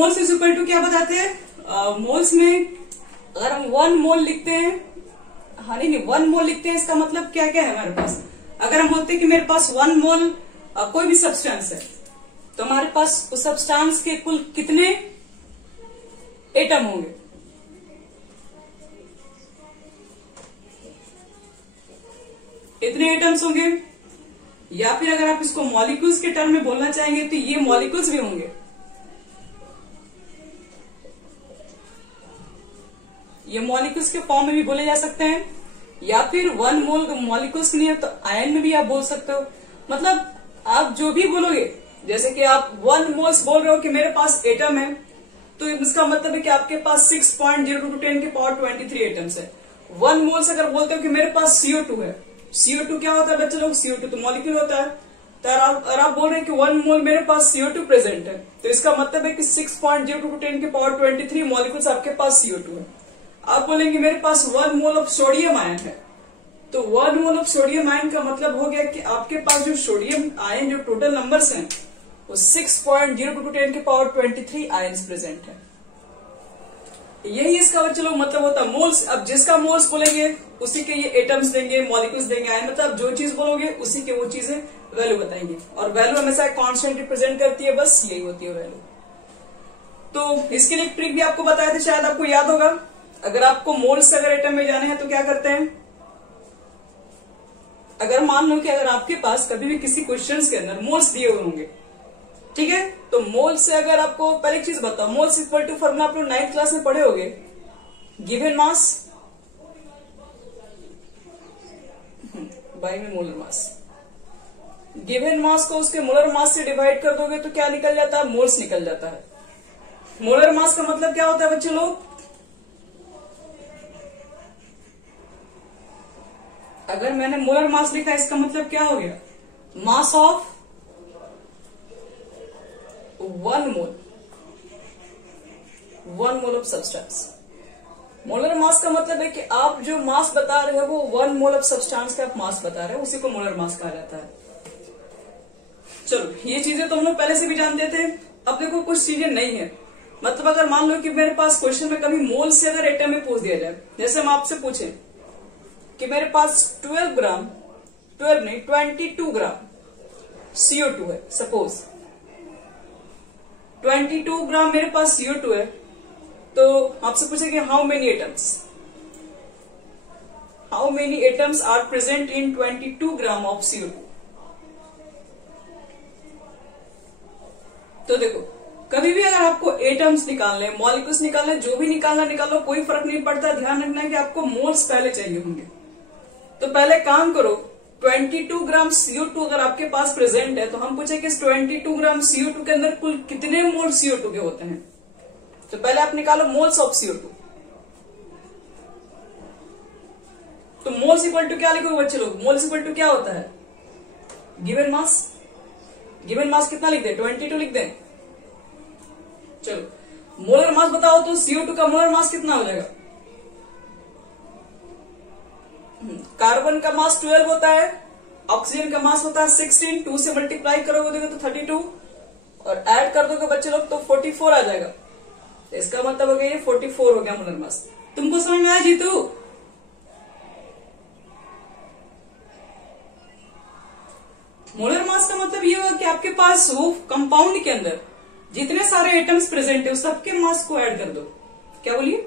Moles is equal to क्या बताते हैं? मोल्स में अगर हम 1 मोल लिखते हैं, हाँ नहीं 1 मोल लिखते हैं, इसका मतलब क्या क्या है हमारे पास? अगर हम बोलते हैं कि मेरे पास 1 मोल कोई भी सब्सटेंस है, तो हमारे पास उस सब्सटेंस के कुल कितने एटम होंगे? इतने एटम्स होंगे। या फिर अगर आप इसको मॉलिक्यूल्स के टर्म में बोलना चाहेंगे तो ये मॉलिक्यूल्स भी होंगे। ये मॉलिक्यूल्स के फॉर्म में भी बोले जा सकते हैं, या फिर 1 मोल मॉलिक्यूल्स नहीं है तो आयन में भी आप बोल सकते हो। मतलब आप जो भी बोलोगे, जैसे कि आप 1 मोल्स बोल रहे हो कि मेरे पास एटम है, तो इसका मतलब है कि आपके पास 6.02 × 10 की पावर 23 एटम्स है। 1 मोल्स अगर बोलते हो कि मेरे पास CO2 है, CO2 क्या होता है बच्चे लोग? CO2 तो मॉलिक्यूल होता है। तो अगर आप बोल रहे हैं कि 1 मोल मेरे पास CO2 प्रेजेंट है, तो इसका मतलब है कि 6.02 × 10 की पावर 23 मॉलिक्यूल्स आपके पास CO2 है। आप बोलेंगे मेरे पास 1 मोल ऑफ सोडियम आयन है, तो 1 मोल ऑफ सोडियम आयन का मतलब हो गया कि आपके पास जो सोडियम आयन जो टोटल नंबर्स हैं वो 6.02 × 10 की पावर 23 आयन्स प्रेजेंट है। यही इसका बच्चे लोग मतलब होता है मोल्स। अब जिसका मोल्स बोलेंगे उसी के ये एटम्स देंगे, मॉलिक्यूल्स देंगे, आयन, मतलब जो चीज बोलोगे उसी के वो चीजें वैल्यू बताएंगे। और वैल्यू हमेशा कांस्टेंट रिप्रेजेंट करती है, बस यही होती है वैल्यू। तो इसके लिए ट्रिक भी आपको बताया था, शायद आपको याद होगा। अगर आपको मोल्स अगर एटम में जाने हैं तो क्या करते हैं? अगर मान लो कि अगर आपके पास कभी भी किसी क्वेश्चंस के अंदर मोल्स दिए हुए होंगे, ठीक है, तो मोल से अगर आपको पहले एक चीज बताओ, मोल्स इक्वल टू फॉर्मूला आप लोग 9th क्लास में पढ़े होंगे, गिवन मास बाय में मोलर मास। गिवन मास को उसके मोलर मास से डिवाइड कर दोगे तो क्या निकल जाता है? मोल्स निकल जाता है। मोलर मास का मतलब क्या होता है बच्चे लोग? अगर मैंने मोलर मास लिखा, इसका मतलब क्या हो गया? Mass of 1 mole, 1 mole of substance. Molar mass का मतलब है कि आप जो मास बता रहे हो वो 1 मोल ऑफ सब्सटेंस का आप मास बता रहे हो, उसी को मोलर मास कहा जाता है। चलो, ये चीजें तो हम लोग पहले से भी जानते थे। अब देखो कुछ चीजें नहीं है। मतलब अगर मान लो कि मेरे पास क्वेश्चन में कभी मोल से अगर एटम में पूछ दिया जाए, जैसे हम आपसे पूछे कि मेरे पास 12 ग्राम, 12 नहीं 22 ग्राम CO2 है, सपोज 22 ग्राम मेरे पास CO2 है, तो आपसे पूछेंगे how many atoms, how many atoms are present in 22 gram of CO2। तो देखो, कभी भी अगर आपको एटम्स निकालने, मॉलिक्यूल्स निकालने, जो भी निकालना निकालो, कोई फर्क नहीं पड़ता। ध्यान रखना है कि आपको मोल्स पहले चाहिए होंगे। तो पहले काम करो, 22 ग्राम CO2 अगर आपके पास प्रेजेंट है, तो हम पूछे कि 22 ग्राम CO2 के अंदर कुल कितने मोल CO2 के होते हैं। तो पहले आप निकालो मोल्स ऑफ CO2। तो मोल्स इक्वल टू क्या लिखोगे बच्चे लोग? मोल्स इक्वल टू क्या होता है? Given mass. गिवन मास कितना लिख दे? 22 लिख दे। चलो, मोलर मास बताओ तो CO2 का मोलर मास कितना हो जाएगा? कार्बन का मास 12 होता है, ऑक्सीजन का मास होता है 16, 2 से मल्टीप्लाई करोगे तो 32 और ऐड कर दोगे बच्चे लोग तो 44 आ जाएगा। तो इसका मतलब हो गया ये 44 हो गया मोलर मास। तुमको समझ में आया जीतू? मोलर मास का मतलब ये होगा कि आपके पास वो कंपाउंड के अंदर जितने सारे एटम्स प्रेजेंट है उस सबके मास को ऐड कर दो। क्या बोलिए?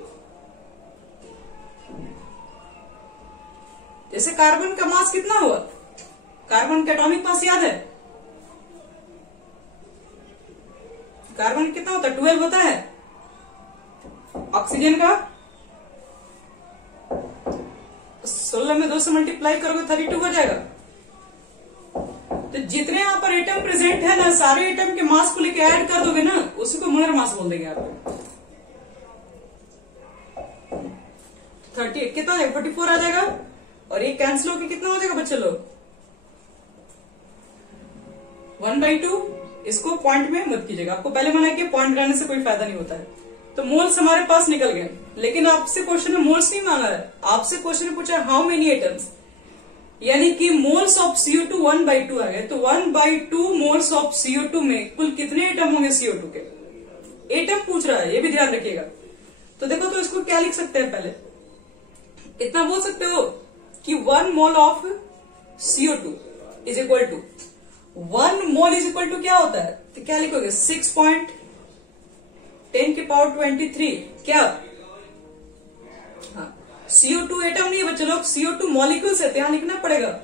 जैसे कार्बन का मास कितना हुआ? कार्बन का एटॉमिक मास याद है? कार्बन कितना होता है? 12 होता है। ऑक्सीजन का 16 में 2 से मल्टीप्लाई करोगे 32 हो जाएगा। तो जितने यहाँ पर एटम प्रेजेंट है ना, सारे एटम के मास को लेके ऐड कर दोगे ना, उसी को मोलर मास बोल देंगे आप। 30 कितना है? 44 आ जाएगा। और ये कैंसिल होकर कितना हो जाएगा बच्चे लोग? 1/2। इसको पॉइंट में मत कीजिएगा, आपको पहले मना किया, पॉइंट लगाने से कोई फायदा नहीं होता है। तो मोल्स हमारे पास निकल गए, लेकिन आपसे क्वेश्चन में मोल्स नहीं मांगा है। आपसे क्वेश्चन में पूछा हाउ मेनी एटम्स, यानी कि मोल्स ऑफ CO2 1/2 आ गए। तो 1/2 मोल्स ऑफ CO2 में कुल कितने एटम होंगे CO2 के? एटम पूछ रहा है, ये भी ध्यान रखिएगा। तो देखो, तो इसको क्या लिख सकते हैं, पहले इतना बोल सकते हो कि 1 mole of CO2 is equal to 1 mole is equal to क्या होता है, तो क्या लिखोगे 6.10 की पावर 23 क्या, हाँ CO2 एटम नहीं है बच्चे लोग, CO2 मॉलिक्यूल्स है, यहां लिखना पड़ेगा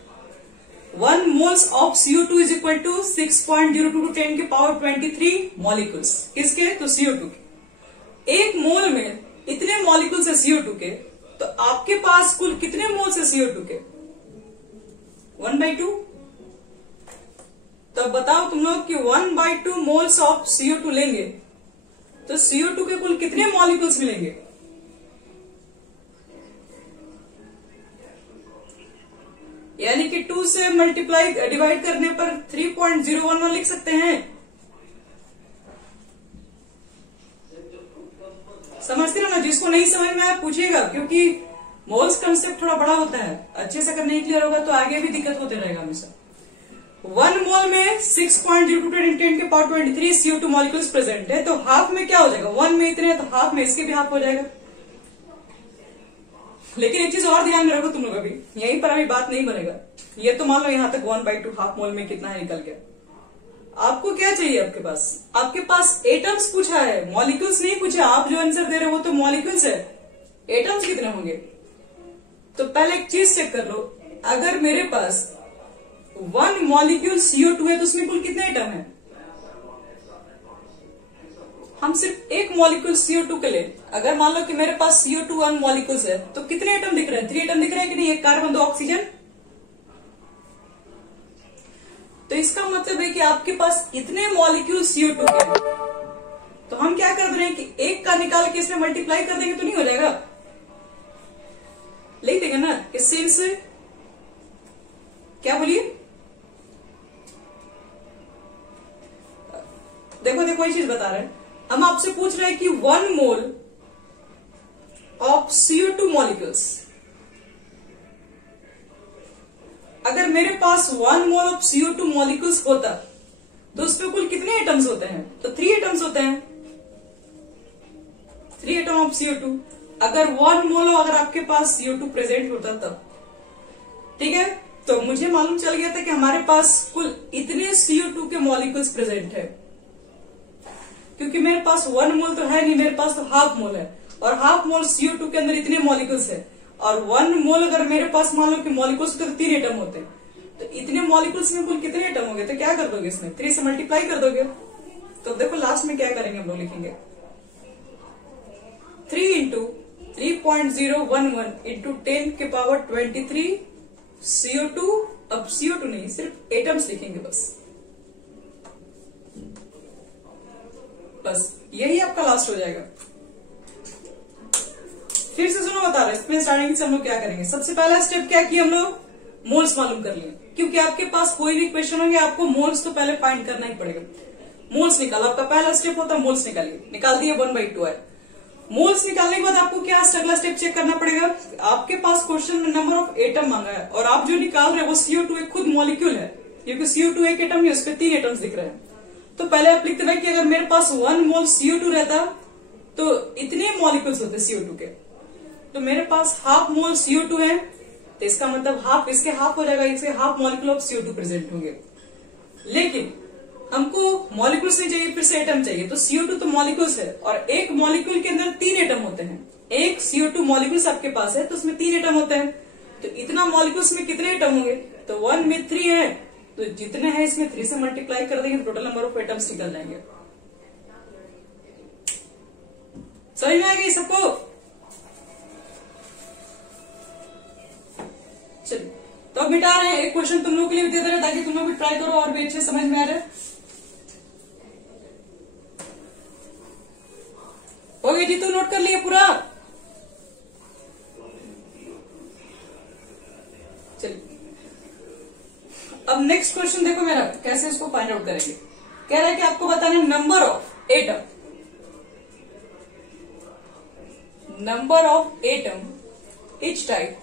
1 moles of CO2 is equal to 6.02 × 10 की पावर 23 मॉलिक्यूल्स। किसके, तो CO2 के। एक मोल में इतने मॉलिक्यूल्स है CO2 के, तो आपके पास कुल कितने मोल्स है CO2 के, 1/2। तो अब बताओ तुम लोग कि 1/2 मोल्स ऑफ CO2 लेंगे तो CO2 के कुल कितने मॉलिक्यूल्स मिलेंगे, यानी कि 2 से मल्टीप्लाई डिवाइड करने पर 3.011 लिख सकते हैं। समझते ना, जिसको नहीं समझ में आया पूछिएगा, क्योंकि मोल्स कंसेप्ट थोड़ा बड़ा होता है, अच्छे से अगर नहीं क्लियर होगा तो आगे भी दिक्कत होते रहेगा हमेशा। 1 मोल में 6.02 × 10 के पावर 23 CO2 मॉलिक्यूल्स प्रेजेंट है, तो हाफ में क्या हो जाएगा, 1 में इतने तो हाफ में इसके भी हाफ हो जाएगा। लेकिन एक चीज और ध्यान में रखो तुम लोग, अभी यहीं पर अभी बात नहीं बनेगा। ये तो मान लो यहां तक 1/2 हाफ मोल में कितना है निकल गया। आपको क्या चाहिए, आपके पास एटम्स पूछा है, मॉलिक्यूल्स नहीं पूछा। आप जो आंसर दे रहे हो वो तो मॉलिक्यूल्स है, एटम्स कितने होंगे। तो पहले एक चीज चेक कर लो, अगर मेरे पास 1 मॉलिक्यूल CO2 है तो उसमें कुल कितने एटम है। हम सिर्फ एक मॉलिक्यूल CO2 के लिए, अगर मान लो कि मेरे पास CO2 1 मॉलिक्यूल्स है तो कितने एटम दिख रहे हैं, 3 एटम दिख रहे हैं कि नहीं, एक कार्बन 2 ऑक्सीजन। तो इसका मतलब है कि आपके पास इतने मॉलिक्यूल CO2 के हैं, तो हम क्या कर रहे हैं कि एक का निकाल के इसमें मल्टीप्लाई कर देंगे तो नहीं हो जाएगा, लिख देंगे ना कि सिंस, क्या बोलिए, देखो ये चीज बता रहे हैं हम, आपसे पूछ रहे हैं कि 1 मोल ऑफ CO2 मॉलिक्यूल्स, अगर मेरे पास 1 मोल ऑफ CO2 मॉलिक्यूल्स होता तो उसमें कुल कितने एटम्स होते हैं, तो 3 एटम्स होते हैं, 3 एटम ऑफ CO2। अगर 1 मोल अगर आपके पास CO2 प्रेजेंट होता तब, ठीक है। तो मुझे मालूम चल गया था कि हमारे पास कुल इतने CO2 के मॉलिक्यूल्स प्रेजेंट है, क्योंकि मेरे पास 1 मोल तो है नहीं, मेरे पास तो हाफ मोल है, और हाफ मोल CO2 के अंदर इतने मॉलिक्यूल्स है, और 1 मोल अगर मेरे पास मान लो कि मॉलिक्यूल्स तो 3 एटम होते, तो इतने मॉलिक्यूल्स में कुल कितने एटम होंगे, तो क्या कर दोगे इसमें 3 से मल्टीप्लाई कर दोगे। तो देखो लास्ट में क्या करेंगे हम लोग, लिखेंगे 3 × 3.011 × 10 के पावर 23 CO2। अब CO2 नहीं, सिर्फ एटम्स लिखेंगे बस यही आपका लास्ट हो जाएगा। फिर से सुनो, बता रहे इसमें स्टार्टिंग से हम लोग क्या करेंगे। सबसे पहला स्टेप क्या किया हम लोग, मोल्स मालूम कर लिए, क्योंकि आपके पास कोई भी क्वेश्चन होंगे आपको मोल्स तो पहले फाइंड करना ही पड़ेगा। मोल्स निकालो, आपका पहला स्टेप होता है मोल्स निकालिए, निकाल दिए 1/2 है। मोल्स निकालने के बाद आपको क्या अगला स्टेप चेक करना पड़ेगा, आपके पास क्वेश्चन में नंबर ऑफ एटम मांगा है, और आप जो निकाल रहे हैं वो CO2 एक खुद मॉलिक्यूल है, क्योंकि CO2 एक एटम नहीं, उसपे 3 एटम्स दिख रहे हैं। तो पहले आप लिखते हैं कि अगर मेरे पास 1 मोल CO2 रहता तो इतने मॉलिक्यूल्स होते CO2 के, तो मेरे पास हाफ मोल CO2 है, तो इसका मतलब हाफ इसके हाफ हो जाएगा, इसके half molecule of CO2 present होंगे। लेकिन हमको मॉलिक्यूल्स नहीं चाहिए, फिर से एटम चाहिए, तो CO2 तो मॉलिक्यूल्स है, और एक मॉलिक्यूल के अंदर 3 एटम होते हैं। एक CO2 मॉलिक्यूल्स आपके पास है तो उसमें 3 एटम होते हैं, तो इतना मॉलिक्यूल्स में कितने एटम होंगे, तो 1 में 3 है, तो जितने हैं इसमें 3 से मल्टीप्लाई कर देंगे, टोटल नंबर ऑफ एटम्स निकल जाएंगे। समझ में आ गई सबको। चलिए, तो अब मिटा रहे हैं, एक क्वेश्चन तुम लोगों के लिए भी दे दे रहे ताकि तुम लोग भी ट्राई करो और भी अच्छे समझ में आ रहे। हो गया जी, तो नोट कर लिए पूरा। चलिए, अब नेक्स्ट क्वेश्चन देखो मेरा, कैसे इसको फाइंड आउट करेंगे। कह रहा है कि आपको बताना है number of atom, number of atom each type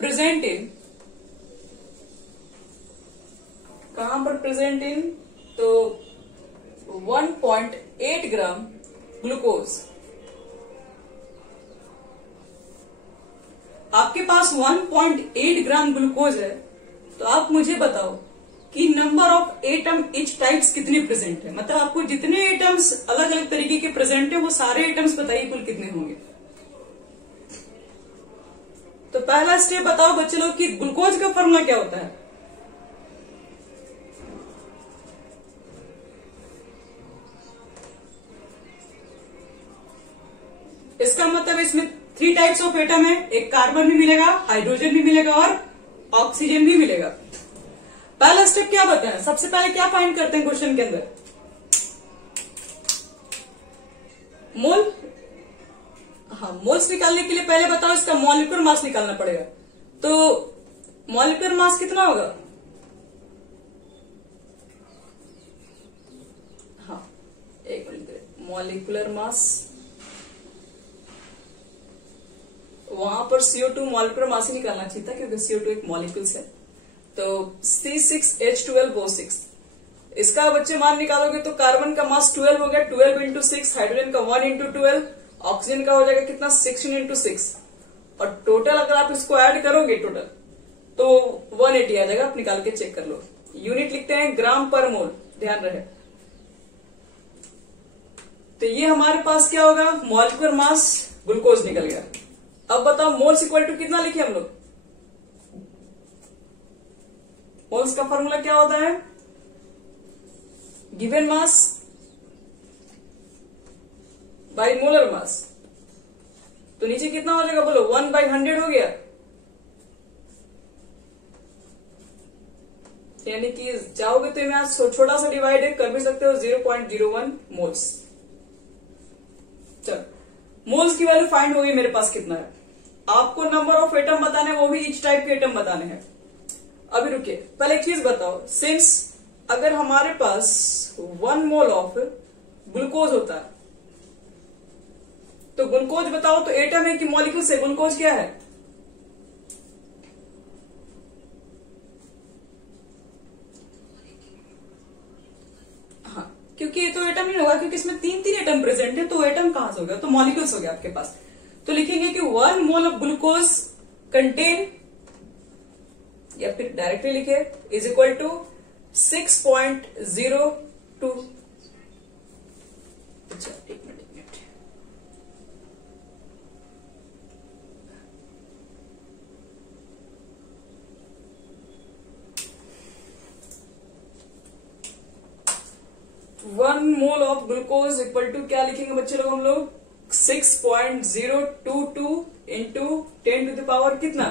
present in, कहां पर प्रेजेंट इन, तो 1.8 ग्राम ग्लूकोज। आपके पास 1.8 ग्राम ग्लूकोज है, तो आप मुझे बताओ कि number of atom etch types कितने प्रेजेंट है। मतलब आपको जितने एटम्स अलग अलग तरीके के प्रेजेंट है वो सारे एटम्स बताइए कुल कितने होंगे। तो पहला स्टेप बताओ बच्चे लोग कि ग्लूकोज का फॉर्मूला क्या होता है। इसका मतलब इसमें 3 टाइप्स ऑफ एटम है, एक कार्बन भी मिलेगा, हाइड्रोजन भी मिलेगा और ऑक्सीजन भी मिलेगा। पहला स्टेप क्या बताएं, सबसे पहले क्या फाइंड करते हैं क्वेश्चन के अंदर, मोल। हाँ, मोल्स निकालने के लिए पहले बताओ इसका मॉलिक्यूलर मास निकालना पड़ेगा। तो मॉलिक्यूलर मास कितना होगा। हाँ, एक मिनट, मॉलिक्यूलर मास, वहां पर CO2 मॉलिक्यूलर मास ही निकालना चाहिए था क्योंकि CO2 एक मॉलिक्यूल्स है। तो C6H12O6, इसका बच्चे मान निकालोगे तो कार्बन का मास 12 हो गया, 12 इंटू 6, हाइड्रोजन का 1 इंटू 12, ऑक्सीजन का हो जाएगा कितना 16 इंटू 6, और टोटल अगर आप इसको ऐड करोगे टोटल तो 180 आ जाएगा। आप निकाल के चेक कर लो। यूनिट लिखते हैं ग्राम पर मोल, ध्यान रहे। तो ये हमारे पास क्या होगा, मॉलिक्यूलर मास ग्लूकोज निकल गया। अब बताओ मोल्स इक्वल टू कितना लिखे हम लोग। मोल्स का फॉर्मूला क्या होता है, given mass by molar mass. तो नीचे कितना हो जाएगा बोलो, 1/100 हो गया, यानी कि चाहोगे तो मैं छोटा सा डिवाइड कर भी सकते हो, 0.01 मोल्स। चल, मोल्स की वैल्यू फाइंड हो गई मेरे पास कितना है। आपको नंबर ऑफ एटम बताने, वो भी ईच टाइप के एटम बताने हैं। अभी रुकिए, पहले एक चीज बताओ, सिंस अगर हमारे पास 1 मोल ऑफ ग्लूकोज होता है तो ग्लूकोज बताओ तो एटम है कि मॉलिक्यूल से, ग्लूकोज क्या है। हाँ, क्योंकि ये तो एटम नहीं होगा क्योंकि इसमें 3 एटम प्रेजेंट है, तो एटम कहां से हो गया, तो मॉलिक्यूल्स हो गया आपके पास। तो लिखेंगे कि 1 मोल ऑफ ग्लूकोज कंटेन, या फिर डायरेक्टली लिखे इज इक्वल टू 6.02। अच्छा, एक minute. 1 mole of glucose equal to क्या लिखेंगे बच्चे लोग हम लोग, 6.022 इंटू 10 टू द पावर कितना,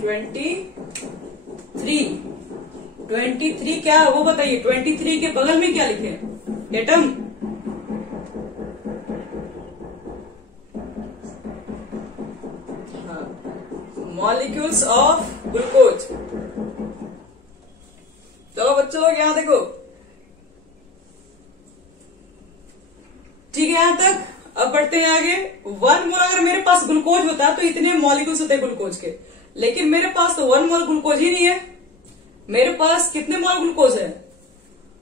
23 क्या है वो बताइए। 23 के बगल में क्या लिखे, एटम। हाँ, मॉलिक्यूल्स ऑफ ग्लूकोज। चलो बच्चों लोग यहां देखो, ठीक है यहां तक। अब बढ़ते हैं आगे। 1 मोल अगर मेरे पास ग्लूकोज होता तो इतने मॉलिक्यूल्स होते ग्लूकोज के, लेकिन मेरे पास तो 1 मोल ग्लूकोज ही नहीं है। मेरे पास कितने मोल ग्लूकोज है,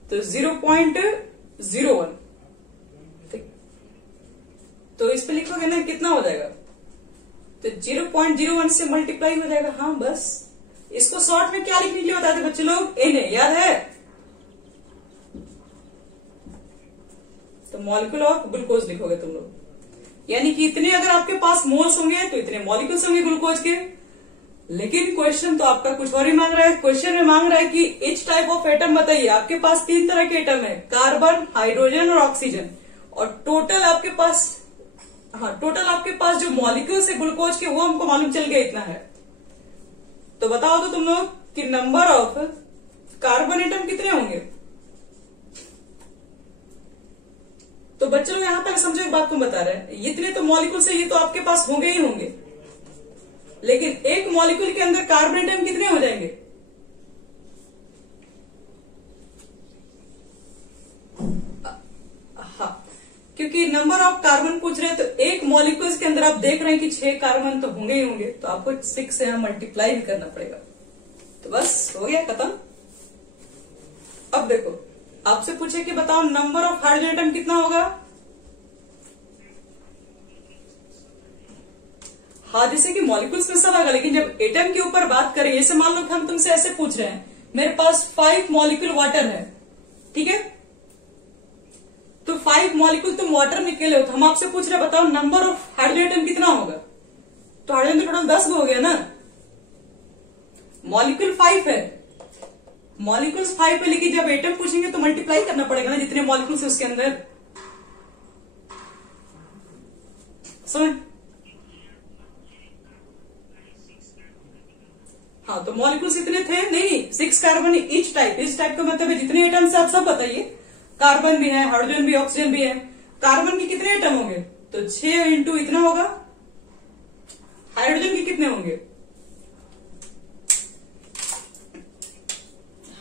तो 0.01। तो इस पे लिखोगे ना कितना हो जाएगा, तो 0.01 से मल्टीप्लाई हो जाएगा। हाँ बस, इसको शॉर्ट में क्या लिखने के लिए बताते बच्चे लोग, Na, याद है। तो मॉलिक्यूल ऑफ ग्लूकोज लिखोगे तुम लोग, यानी कि इतने अगर आपके पास मोल्स होंगे तो इतने मॉलिक्यूल्स होंगे ग्लूकोज के। लेकिन क्वेश्चन तो आपका कुछ और ही मांग रहा है। क्वेश्चन में मांग रहा है कि इच टाइप ऑफ एटम बताइए। आपके पास 3 तरह के एटम है, कार्बन, हाइड्रोजन और ऑक्सीजन, और टोटल आपके पास जो मॉलिक्यूल्स है ग्लूकोज के वो हमको मालूम चल गया इतना है। तो बताओ तो तुम लोग कि नंबर ऑफ कार्बन एटम कितने होंगे। तो बच्चे लोग यहां तक समझो, एक बात तुम बता रहे हैं, इतने तो मॉलिक्यूल्स है, ये तो आपके पास होंगे ही होंगे, लेकिन एक मॉलिक्यूल के अंदर कार्बन एटम कितने हो जाएंगे। हाँ, क्योंकि नंबर ऑफ कार्बन पूछ रहे हैं, तो एक मॉलिक्यूल्स के अंदर आप देख रहे हैं कि 6 कार्बन तो होंगे ही होंगे, तो आपको 6 से यहां मल्टीप्लाई भी करना पड़ेगा। तो बस हो गया, खत्म। अब देखो, आपसे पूछे कि बताओ नंबर ऑफ हाइड्रोजन एटम कितना होगा। हाँ, जैसे कि मॉलिक्यूल्स में सब आएगा, लेकिन जब एटम के ऊपर बात करें, जैसे मान लो कि हम तुमसे ऐसे पूछ रहे हैं, मेरे पास 5 मॉलिक्यूल वाटर है, ठीक है, तो 5 मॉलिक्यूल तुम वाटर निकले हो, तो हम आपसे पूछ रहे हैं बताओ नंबर ऑफ हाइड्रोजन एटम कितना होगा। तो हाइड्रोजन तो टोटल 10 हो गया ना, मॉलिक्यूल 5 है, मॉलिक्यूल्स 5 है, लेकिन जब एटम पूछेंगे तो मल्टीप्लाई करना पड़ेगा ना, जितने मॉलिक्यूल्स है उसके अंदर। समझ? हाँ, तो मॉलिक्यूल्स इतने थे नहीं, 6 कार्बन ईच टाइप। इस टाइप का मतलब है जितने एटम्स आप सब बताइए, कार्बन भी है, हाइड्रोजन भी, ऑक्सीजन भी है। कार्बन के कितने एटम होंगे, तो 6 इंटू इतना होगा। हाइड्रोजन के कितने होंगे,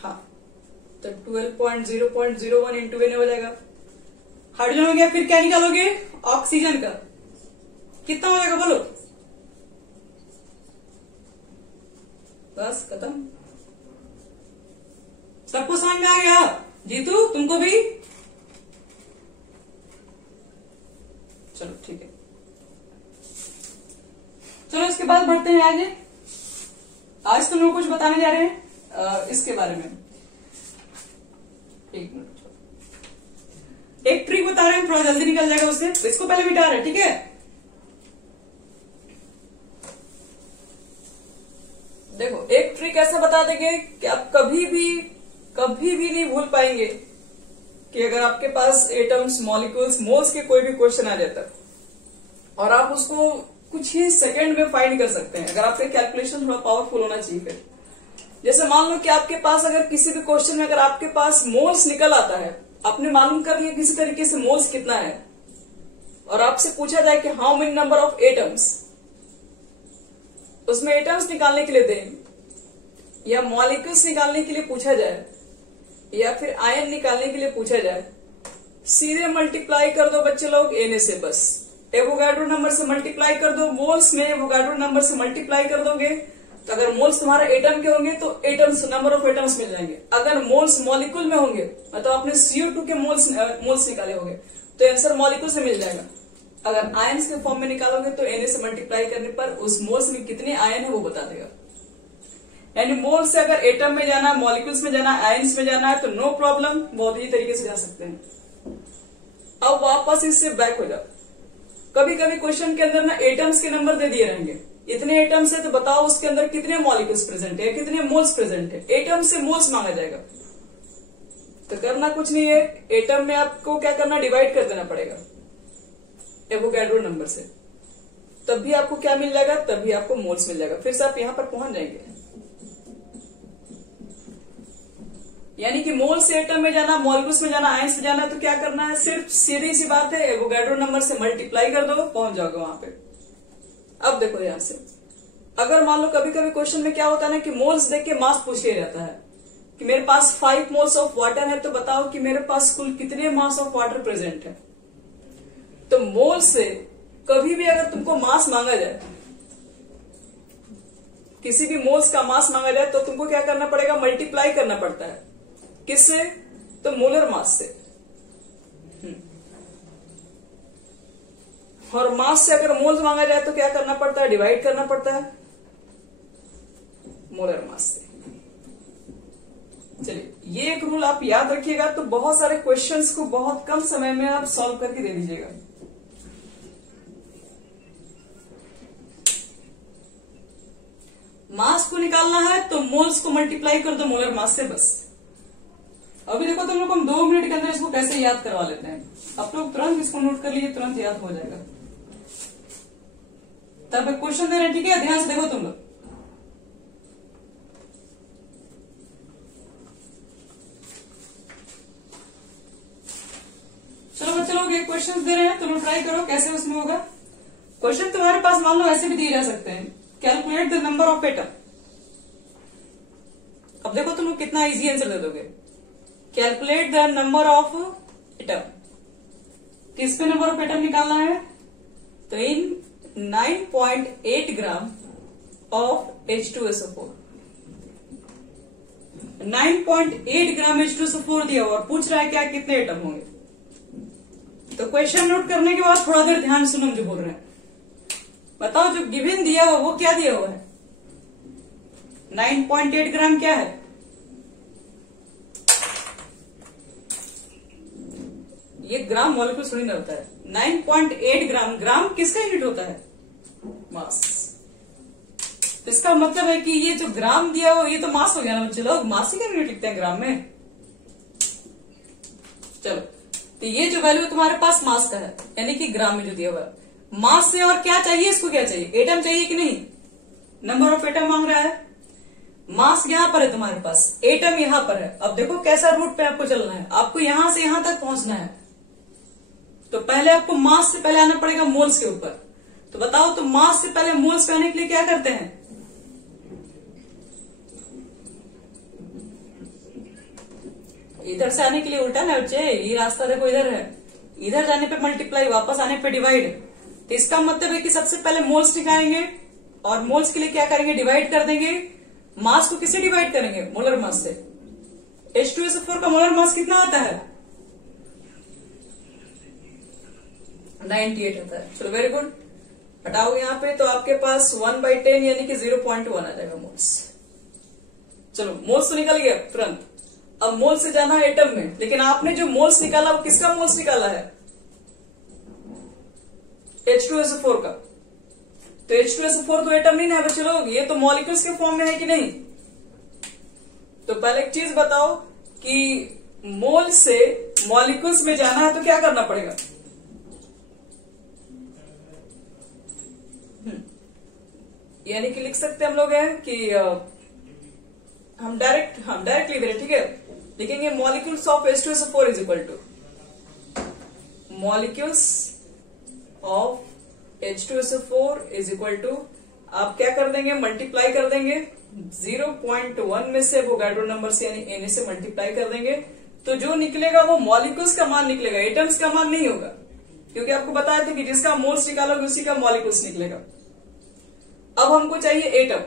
हाँ, तो 12.0.01 इंटू एन हो जाएगा। हाइड्रोजन हो गया, फिर क्या निकालोगे, ऑक्सीजन का कितना हो जाएगा बोलो, बस खत्म। सबको समझ में आ गया? जीतू तुमको भी? चलो ठीक है, चलो इसके बाद बढ़ते हैं आगे। आज तुम लोग कुछ बताने जा रहे हैं इसके बारे में। एक मिनट, एक ट्रिक बता रहे हैं, थोड़ा जल्दी निकल जाएगा उससे, तो इसको पहले मिटा रहे हैं, ठीक है। देखो, एक ट्रिक ऐसा बता देंगे कि आप कभी भी नहीं भूल पाएंगे कि अगर आपके पास एटम्स, मॉलिक्यूल्स, मोल्स के कोई भी क्वेश्चन आ जाता और आप उसको कुछ ही सेकंड में फाइंड कर सकते हैं, अगर आपका कैलकुलेशन थोड़ा पावरफुल होना चाहिए। फिर जैसे मान लो कि आपके पास अगर किसी भी क्वेश्चन में अगर आपके पास मोल्स निकल आता है, आपने मालूम कर लिया किसी तरीके से मोल्स कितना है, और आपसे पूछा जाए कि how many number of atoms, उसमें एटम्स निकालने के लिए दें या मॉलिक्यूल्स निकालने के लिए पूछा जाए या फिर आयन निकालने के लिए पूछा जाए, सीधे मल्टीप्लाई कर दो बच्चे लोग एन से, बस एवोगाड्रो नंबर से मल्टीप्लाई कर दो, मोल्स में एवोगाड्रो नंबर से मल्टीप्लाई कर दोगे, तो अगर मोल्स तुम्हारा एटम के होंगे तो एटम्स, नंबर ऑफ एटम्स मिल जाएंगे। अगर मोल्स मॉलिक्यूल में होंगे, मतलब आपने CO2 के मोल्स निकाले होंगे, तो आंसर मॉलिक्यूल से मिल जाएगा। अगर आयन्स के फॉर्म में निकालोगे तो Na से मल्टीप्लाई करने पर उस मोल्स में कितने आयन है वो बता देगा। यानी मोल्स से अगर एटम में जाना, मॉलिक्यूल्स में जाना, आयन्स में जाना है तो नो प्रॉब्लम, बहुत ही तरीके से जा सकते हैं। अब वापस इससे बैक हो जाओ। कभी कभी क्वेश्चन के अंदर ना एटम्स के नंबर दे दिए रहेंगे, इतने एटम्स है तो बताओ उसके अंदर कितने मॉलिक्यूल्स प्रेजेंट है, कितने मोल्स प्रेजेंट है। एटम से मोल्स मांगा जाएगा, तो करना कुछ नहीं है, एटम में आपको क्या करना, डिवाइड कर देना पड़ेगा एवोगाड्रो नंबर से, तब भी आपको क्या मिल जाएगा, तब भी आपको मोल्स मिल जाएगा। फिर से आप यहां पर पहुंच जाएंगे। यानी कि मोल से एटम में जाना, मॉलिक्यूल्स में जाना, आयंस में जाना, तो क्या करना है, सिर्फ सीधी सी बात है, एवोगाड्रो नंबर से मल्टीप्लाई कर दो, पहुंच जाओगे वहां पे। अब देखो ध्यान से, अगर मान लो कभी कभी क्वेश्चन में क्या होता है ना कि मोल्स देख के मास पूछ लिया जाता है कि मेरे पास 5 मोल्स ऑफ वाटर है, तो बताओ कि मेरे पास कुल कितने मास ऑफ वाटर प्रेजेंट है। तो मोल से कभी भी अगर तुमको मास मांगा जाए, किसी भी मोल्स का मास मांगा जाए, तो तुमको क्या करना पड़ेगा, मल्टीप्लाई करना पड़ता है। किससे, तो मोलर मास से। और मास से अगर मोल्स मांगा जाए तो क्या करना पड़ता है, डिवाइड करना पड़ता है मोलर मास से। चलिए, ये एक रूल आप याद रखिएगा, तो बहुत सारे क्वेश्चंस को बहुत कम समय में आप सॉल्व करके दे दीजिएगा। मास को निकालना है तो मोल्स को मल्टीप्लाई कर दो मोलर मास से, बस। अभी देखो तुम लोग हम 2 मिनट के अंदर इसको कैसे याद करवा लेते हैं। आप लोग तुरंत इसको नोट कर लीजिए, तुरंत याद हो जाएगा। तब क्वेश्चन दे रहे हैं, ठीक है, ध्यान से देखो तुम लोग। चलो बच्चे लोग, एक क्वेश्चन दे रहे हैं, तुम लोग ट्राई करो कैसे उसमें होगा। क्वेश्चन तुम्हारे पास मान लो ऐसे भी दिए जा सकते हैं, calculate the number of atom. अब देखो तुम लोग कितना इजी आंसर दे दोगे। Calculate the number of atom, किस पे नंबर ऑफ एटम निकालना है, तो इन 9.8 gram of H2SO4। 9.8 gram H2SO4 दिया हुआ और पूछ रहा है क्या कितने एटम होंगे। तो क्वेश्चन नोट करने के बाद थोड़ा देर ध्यान सुनो जो बोल रहे हैं। बताओ जो गिवन दिया हुआ वो क्या दिया हुआ है? 9.8 ग्राम क्या है? ये ग्राम मॉलिक्यूल थोड़ी ना होता है। 9.8 ग्राम, ग्राम किसका यूनिट होता है? मास। तो इसका मतलब है कि ये जो ग्राम दिया हुआ ये तो मास हो गया ना बच्चे लोग, मास ही का यूनिट लिखते हैं ग्राम में। चलो, तो ये जो वैल्यू तुम्हारे पास मास का है यानी कि ग्राम में जो दिया हुआ है, मास से और क्या चाहिए इसको? क्या चाहिए? एटम चाहिए कि नहीं? नंबर ऑफ एटम मांग रहा है। मास यहां पर है तुम्हारे पास, एटम यहां पर है। अब देखो कैसा रूट पे आपको चलना है, आपको यहां से यहां तक पहुंचना है। तो पहले आपको मास से पहले आना पड़ेगा मोल्स के ऊपर। तो बताओ, तो मास से पहले मोल्स पे आने के लिए क्या करते हैं? इधर से आने के लिए उल्टा ना बच्चे, ये रास्ता देखो इधर है, इधर जाने पे मल्टीप्लाई, वापस आने पे डिवाइड। तो इसका मतलब है कि सबसे पहले मोल्स निकालेंगे और मोल्स के लिए क्या करेंगे? डिवाइड कर देंगे। मास को किससे डिवाइड करेंगे? मोलर मास से। H2SO4 का मोलर मास कितना आता है? 98 आता है। चलो वेरी गुड, हटाओ यहाँ पे, तो आपके पास 1/10 यानी कि 0.1 आ जाएगा मोल्स। चलो मोल्स तो निकल गया तुरंत। अब मोल्स से जाना है एटम में, लेकिन आपने जो मोल्स निकाला वो किसका मोल्स निकाला है? H2SO4 का। तो H2SO4 तो एटम नहीं है बच्चे लोग, ये तो मॉलिक्यूल्स के फॉर्म में है कि नहीं? तो पहले एक चीज बताओ कि मोल से मॉलिक्यूल्स में जाना है तो क्या करना पड़ेगा? यानी कि लिख सकते हम लोग हैं कि हम डायरेक्ट लिख रहे हैं, ठीक है। लिखेंगे molecules of H2SO4 is equal to molecules of H2SO4 is equal to, आप क्या कर देंगे? मल्टीप्लाई कर देंगे 0.1 में से एवोगाड्रो नंबर से यानी Na से मल्टीप्लाई कर देंगे। तो जो निकलेगा वो मॉलिक्यूल्स का मान निकलेगा, एटम्स का मान नहीं होगा, क्योंकि आपको बताया था कि जिसका मोल्स निकालोगे उसी का मॉलिक्यूल्स निकलेगा। अब हमको चाहिए एटम।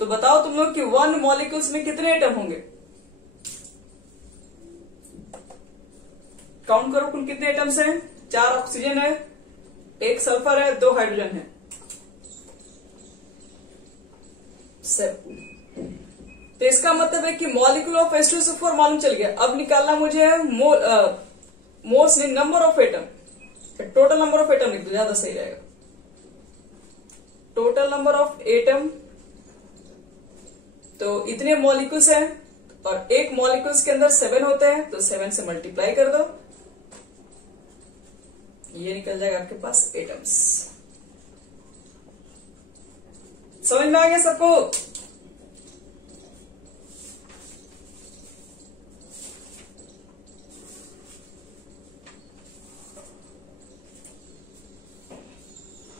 तो बताओ तुम लोग कि 1 मॉलिक्यूल्स में कितने एटम होंगे? काउंट करो कुल कितने एटम्स हैं। 4 ऑक्सीजन है, 1 सल्फर है, 2 हाइड्रोजन है, 7। तो इसका मतलब है कि मॉलिक्यूल ऑफ H2SO4 मालूम चल गया। अब निकालना मुझे मोल्स में number of atom, total number of atom लिख दो, ज्यादा सही रहेगा। टोटल नंबर ऑफ एटम, तो इतने मॉलिक्यूल्स हैं और एक मॉलिक्यूल्स के अंदर 7 होते हैं, तो 7 से मल्टीप्लाई कर दो, ये निकल जाएगा आपके पास एटम्स। समझ में आ गया सबको?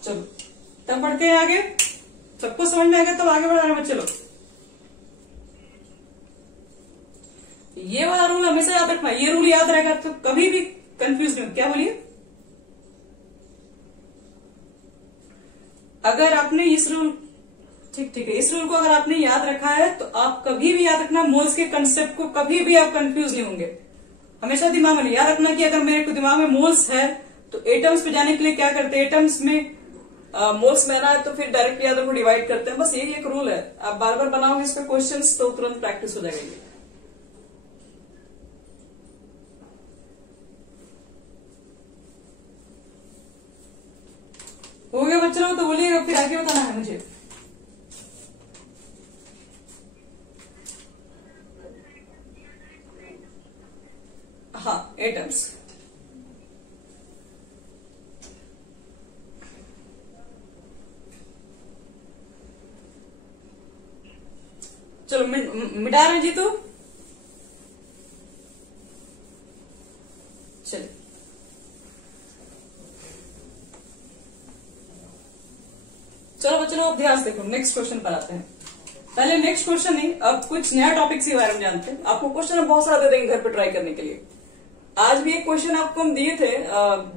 चलो तब बढ़ते हैं आगे। सबको समझ में आ गया, तब आगे बढ़ा रहे बच्चे लोग। ये वाला रूल हमेशा याद रखना, ये रूल याद रहेगा तो कभी भी कंफ्यूज नहीं हो। क्या बोलिए? अगर आपने इस रूल, ठीक है, इस रूल को अगर आपने याद रखा है तो आप कभी भी याद रखना, मोल्स के कंसेप्ट को कभी भी आप कंफ्यूज नहीं होंगे। हमेशा दिमाग में याद रखना कि अगर मेरे को दिमाग में मोल्स है तो एटम्स पे जाने के लिए क्या करते हैं? एटम्स में मोल्स में आना है तो फिर डायरेक्टली याद रखो डिवाइड करते हैं, बस यही एक रूल है। आप बार बार बनाओगे इस पे क्वेश्चंस तो तुरंत प्रैक्टिस हो जाएगा ये। हो गया बच्चे लोग? तो बोलिएगा, फिर आगे बताना है मुझे। हाँ, एटम्स। चलो मिटा रहे जी तो चलिए। चलो बच्चों लोग ध्यान से देखो, नेक्स्ट क्वेश्चन पर आते हैं। पहले नेक्स्ट क्वेश्चन नहीं, अब कुछ नया टॉपिक के बारे में जानते हैं। आपको क्वेश्चन हम बहुत सारा दे देंगे घर पे ट्राई करने के लिए। आज भी एक क्वेश्चन आपको हम दिए थे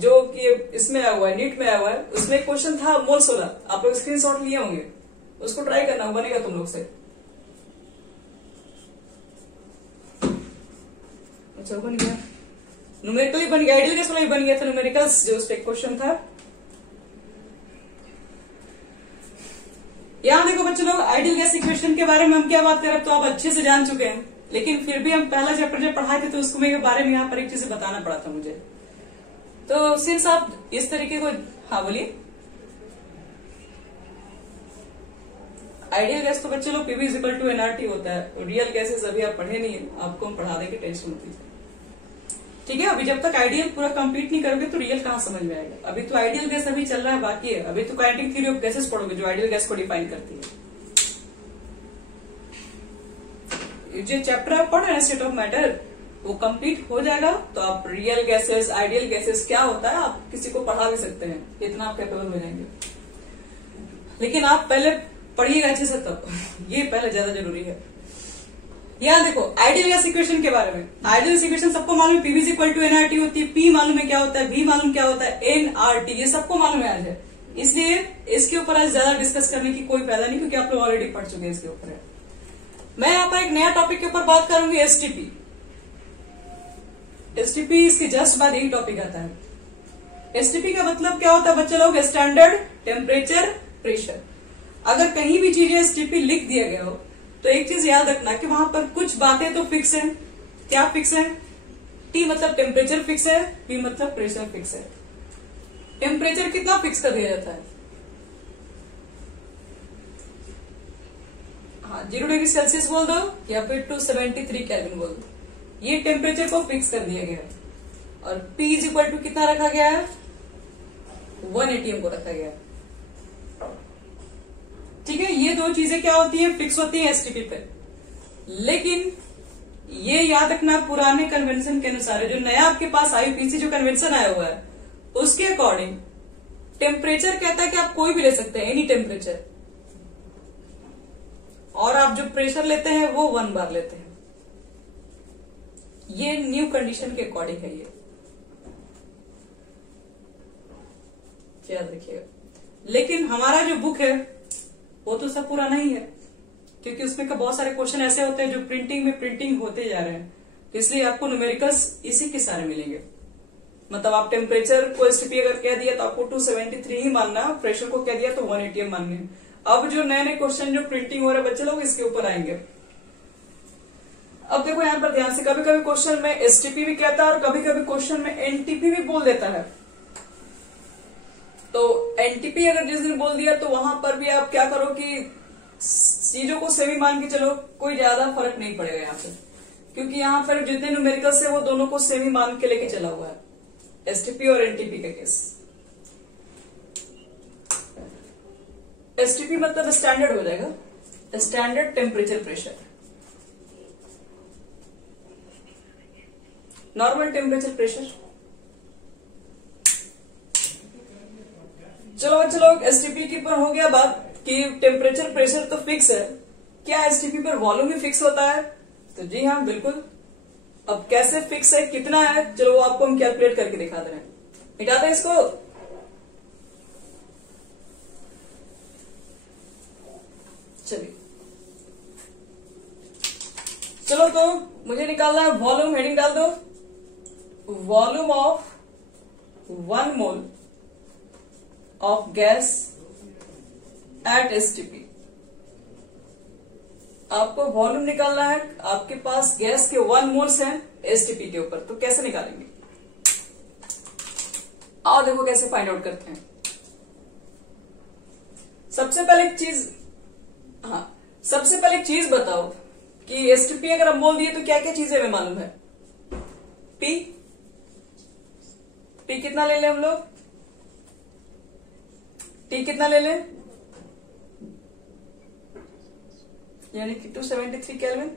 जो कि इसमें आया हुआ है, नीट में आया हुआ है। उसमें एक क्वेश्चन था मोल्स वाला, आप लोग स्क्रीनशॉट लिए होंगे, उसको ट्राई करना बनेगा तुम लोग से। अच्छा बन गया, न्यूमेरिकली बन गया, आइडियल गैस वाला भी बन गया था, न्यूमेरिकल्स जो उस पे क्वेश्चन था। यहाँ देखो बच्चों लोग, आइडियल गैस इक्वेशन के बारे में हम क्या बात करें, तो आप अच्छे से जान चुके हैं, लेकिन फिर भी हम पहला चैप्टर जब पढ़ाए थे तो उसको मेरे बारे में यहाँ पर एक चीज बताना पड़ा था मुझे। तो सिंस आप इस तरीके को, हाँ बोलिए। आइडियल गैस तो बच्चे लोग PV is equal to nRT होता है, रियल गैसेस अभी आप पढ़े नहीं है, आपको हम पढ़ा देंगे, टेंशन मत लीजिए, ठीक है। अभी जब तक आइडियल पूरा कंप्लीट नहीं करोगे तो रियल कहाँ समझ में आएगा। अभी तो आइडियल गैस अभी चल रहा है, बाकी है, अभी तो काइनेटिक थ्योरी ऑफ गैसेस पढ़ोगे जो आइडियल गैस को डिफाइन करती है। जो चैप्टर आप पढ़ रहे हैं स्टेट ऑफ मैटर, वो कंप्लीट हो जाएगा तो आप रियल गैसेस, आइडियल गैसेस क्या होता है आप किसी को पढ़ा भी सकते हैं, इतना आप कैपेबल हो जाएंगे। लेकिन आप पहले पढ़िएगा अच्छे से, तब ये पहले ज्यादा जरूरी है। यहाँ देखो आइडियल गैस इक्वेशन के बारे में, आइडियल इक्वेशन सबको मालूम है, PV is equal to nRT होती है, पी मालूम है क्या होता है, बी मालूम क्या होता है, एनआरटी, ये सबको मालूम है आज है, इसलिए इसके ऊपर आज ज्यादा डिस्कस करने की कोई फायदा नहीं, क्योंकि आप लोग ऑलरेडी पढ़ चुके हैं इसके ऊपर। मैं यहाँ पर एक नया टॉपिक के ऊपर बात करूंगी, एसटीपी। एसटीपी इसके जस्ट बाद यही टॉपिक आता है। एसटीपी का मतलब क्या होता है बच्चे लोग, स्टैंडर्ड टेम्परेचर प्रेशर। अगर कहीं भी चीजें एसटीपी लिख दिया गया हो तो एक चीज याद रखना कि वहां पर कुछ बातें तो फिक्स है। क्या फिक्स है? टी मतलब टेम्परेचर फिक्स है, पी मतलब प्रेशर फिक्स है। टेम्परेचर कितना फिक्स कर दिया जाता है? हाँ, 0 डिग्री सेल्सियस बोल दो या फिर 273 केल्विन बोल दो, ये टेम्परेचर को फिक्स कर दिया गया है। और P इज इक्वल टू कितना रखा गया है? 1 atm को रखा गया है, ठीक है। ये दो चीजें क्या होती है, फिक्स होती है एसटीपी पे। लेकिन ये याद रखना पुराने कन्वेंशन के अनुसार, जो नया आपके पास आईयूपीसी जो कन्वेंशन आया हुआ है उसके अकॉर्डिंग टेम्परेचर कहता है कि आप कोई भी ले सकते हैं, एनी टेम्परेचर, और आप जो प्रेशर लेते हैं वो 1 बार लेते हैं। ये न्यू कंडीशन के अकॉर्डिंग है, ये याद रखिएगा। लेकिन हमारा जो बुक है वो तो सब पूरा नहीं है, क्योंकि उसमें का बहुत सारे क्वेश्चन ऐसे होते हैं जो प्रिंटिंग में प्रिंटिंग होते जा रहे हैं, तो इसलिए आपको न्यूमेरिकल्स इसी के सारे मिलेंगे। मतलब आप टेम्परेचर को एसटीपी अगर कह दिया तो आपको 273 ही मानना, प्रेशर को कह दिया तो 1 atm मानने। अब जो नए नए क्वेश्चन जो प्रिंटिंग हो रहे हैं बच्चे लोग, इसके ऊपर आएंगे। अब देखो यहाँ पर ध्यान से, कभी कभी क्वेश्चन में एसटीपी भी कहता है और कभी कभी क्वेश्चन में एनटीपी भी बोल देता है। तो एनटीपी अगर जिस दिन बोल दिया तो वहां पर भी आप क्या करो कि चीजों को सेमी मान के चलो, कोई ज्यादा फर्क नहीं पड़ेगा यहाँ पे, क्योंकि यहाँ पर जितने न्यूमेरिकल्स है वो दोनों को सेमी मान के लेके चला हुआ है, एसटीपी और एनटीपी का केस। एसटीपी मतलब स्टैंडर्ड हो जाएगा, standard temperature pressure, normal temperature pressure. चलो बच्चे लोग, एसटीपी के ऊपर हो गया बात कि टेम्परेचर प्रेशर तो फिक्स है, क्या एसटीपी पर वॉल्यूम भी फिक्स होता है? तो जी हाँ, बिल्कुल। अब कैसे फिक्स है, कितना है, चलो वो आपको हम कैलकुलेट करके दिखा दे रहे हैं। मिटा दें इसको। चलिए, चलो तो मुझे निकालना है वॉल्यूम, हेडिंग डाल दो, volume of 1 mole of gas at STP। आपको वॉल्यूम निकालना है, आपके पास गैस के 1 मोल्स हैं एसटीपी के ऊपर, तो कैसे निकालेंगे? आओ देखो कैसे फाइंड आउट करते हैं। सबसे पहले एक चीज बताओ कि एसटीपी अगर हम बोल दिए तो क्या क्या चीजें हमें मालूम है? पी कितना ले लें हम लोग? टी कितना ले लें? यानी कि 273 केल्विन।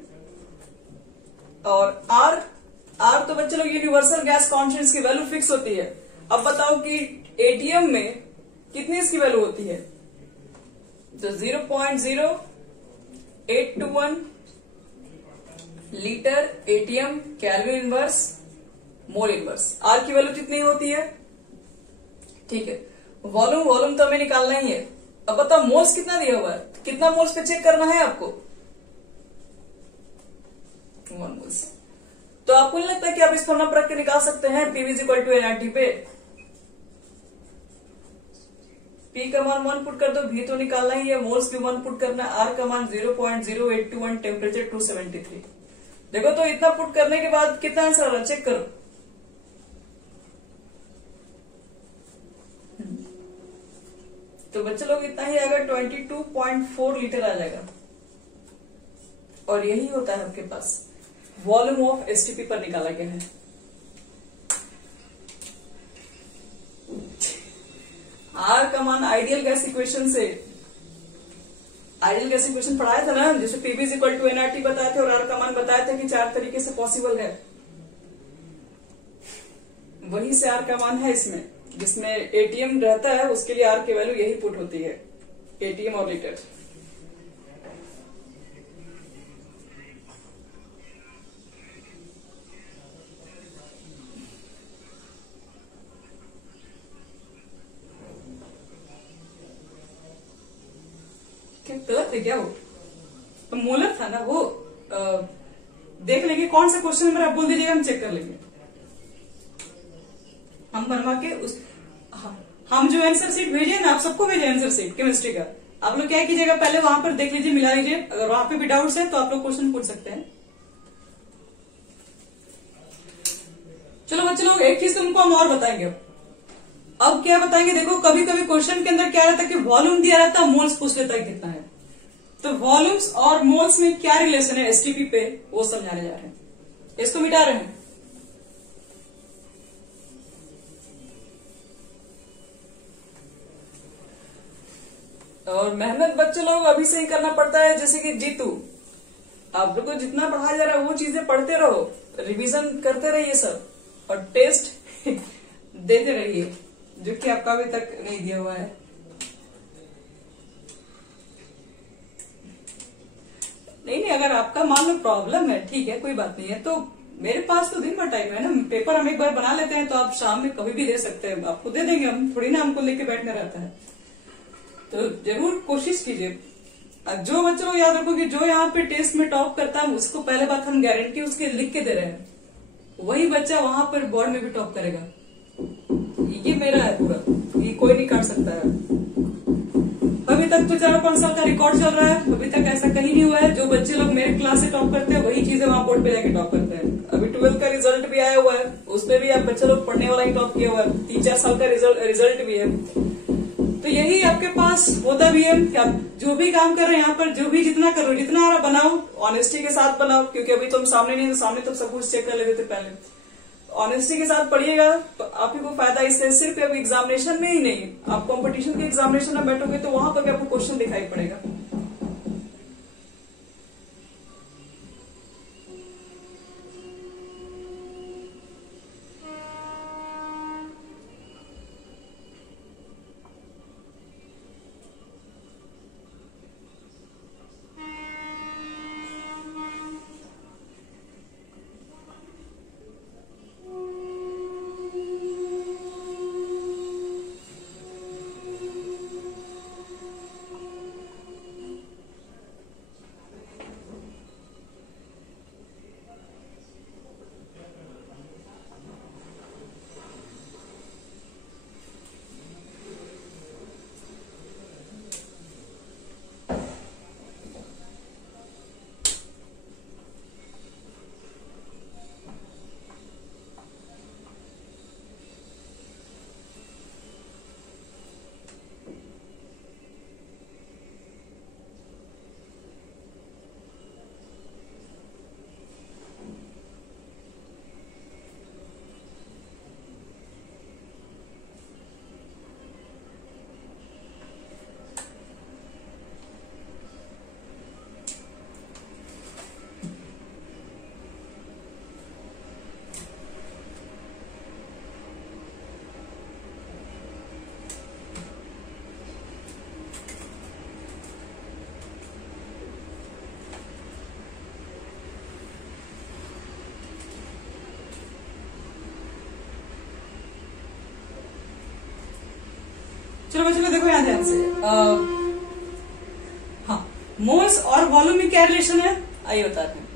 और आर तो बच्चे लोग यूनिवर्सल गैस कॉन्स्टेंट की वैल्यू फिक्स होती है। अब बताओ कि एटीएम में कितनी इसकी वैल्यू होती है? तो 0.0821 litre atm kelvin inverse mole inverse. R की वैल्यू कितनी होती है? ठीक है, वॉल्यूम तो हमें निकालना ही है। अब बताओ मोल्स कितना दिया हुआ है, कितना मोल्स पे चेक करना है आपको? 1 मोल्स। तो आपको नहीं लगता कि आप इस फॉर्मूला पर रख के निकाल सकते हैं P is equal to nRT पे? पी का मान 1 पुट कर दो, भी तो निकालना ही है, मोल्स भी 1 पुट करना है, आर का मान 0.0821, टेम्परेचर 273। देखो तो इतना पुट करने के बाद कितना आंसर आ रहा है, चेक करो। तो बच्चे लोग इतना ही आएगा, 22.4 लीटर आ जाएगा। और यही होता है आपके पास वॉल्यूम ऑफ एसटीपी पर निकाला गया है। आर का मान आइडियल गैस इक्वेशन से, आइडियल गैस इक्वेशन पढ़ाया था ना, जैसे PV is equal to nRT बताए थे और आर का मान बताया था कि 4 तरीके से पॉसिबल है। वही से आर का मान है इसमें, जिसमें एटीएम रहता है उसके लिए आर की वैल्यू यही पुट होती है, एटीएम और लीटर। गलत है क्या वो? तो मोलर था ना वो। देख लेंगे कौन सा क्वेश्चन नंबर आप बोल दीजिएगा, हम चेक कर लेंगे। हम बनवा के हम जो आंसर सीट भेजे ना, आप सबको भेजे आंसर सीट केमिस्ट्री का। आप लोग क्या कीजिएगा, पहले वहां पर देख लीजिए, मिला लीजिए। अगर वहां पे भी डाउट्स है तो आप लोग क्वेश्चन पूछ सकते हैं। चलो बच्चे लोग, एक चीज तुमको हम और बताएंगे। अब क्या बताएंगे, देखो कभी कभी क्वेश्चन के अंदर क्या रहता है कि वॉल्यूम दिया रहता है, मोल्स पूछ लेता है कितना है। तो वॉल्यूम्स और मोल्स में क्या रिलेशन है एसटीपी पे, वो समझाने जा रहे हैं। इसको मिटा रहे हैं। और मेहनत बच्चे लोग अभी से ही करना पड़ता है। जैसे कि जीतू, आप लोग को जितना पढ़ाया जा रहा है वो चीजें पढ़ते रहो, रिवीजन करते रहिए सब, और टेस्ट देते रहिए, जो कि आपका अभी तक नहीं दिया हुआ है। नहीं, अगर आपका मान लो प्रॉब्लम है, ठीक है, कोई बात नहीं है, तो मेरे पास तो दिन भर टाइम है ना। पेपर हम एक बार बना लेते हैं, तो आप शाम में कभी भी दे सकते हैं, आपको दे देंगे हम, थोड़ी ना हमको लेके बैठना रहता है। तो जरूर कोशिश कीजिए। जो बच्चों को याद रखो कि जो यहाँ पे टेस्ट में टॉप करता है, उसको पहले बात हम गारंटी उसके लिख के दे रहे हैं, वही बच्चा वहां पर बोर्ड में भी टॉप करेगा। ये मेरा है पूरा, ये कोई नहीं काट सकता है। अभी तक तो 4-5 साल का रिकॉर्ड चल रहा है, अभी तक ऐसा कहीं नहीं हुआ है। जो बच्चे लोग मेरे क्लास से टॉप करते हैं, वही चीजें वहां बोर्ड पे जाके टॉप करते हैं। अभी 12th का रिजल्ट भी आया हुआ है, उसमें भी आप बच्चे लोग पढ़ने वाला ही टॉप किया हुआ है। 3-4 साल का रिजल्ट भी है। तो यही आपके पास होता भी है कि आप जो भी काम कर रहे हैं यहाँ पर, जो भी जितना करो, जितना आ रहा बनाओ, ऑनेस्टी के साथ बनाओ, क्योंकि अभी तो हम सामने नहीं, तो सामने तो सब कुछ चेक कर लेते थे पहले। ऑनेस्टी के साथ पढ़िएगा तो आप ही को फायदा इससे। सिर्फ अब एग्जामिनेशन में ही नहीं, आप कंपटीशन के एग्जामिनेशन में बैठोगे तो वहां पर भी आपको क्वेश्चन दिखाई पड़ेगा। चलो देखो यहाँ ध्यान से, हाँ, मोल्स और वॉल्यूम में क्या रिलेशन है, आइए बताते हैं।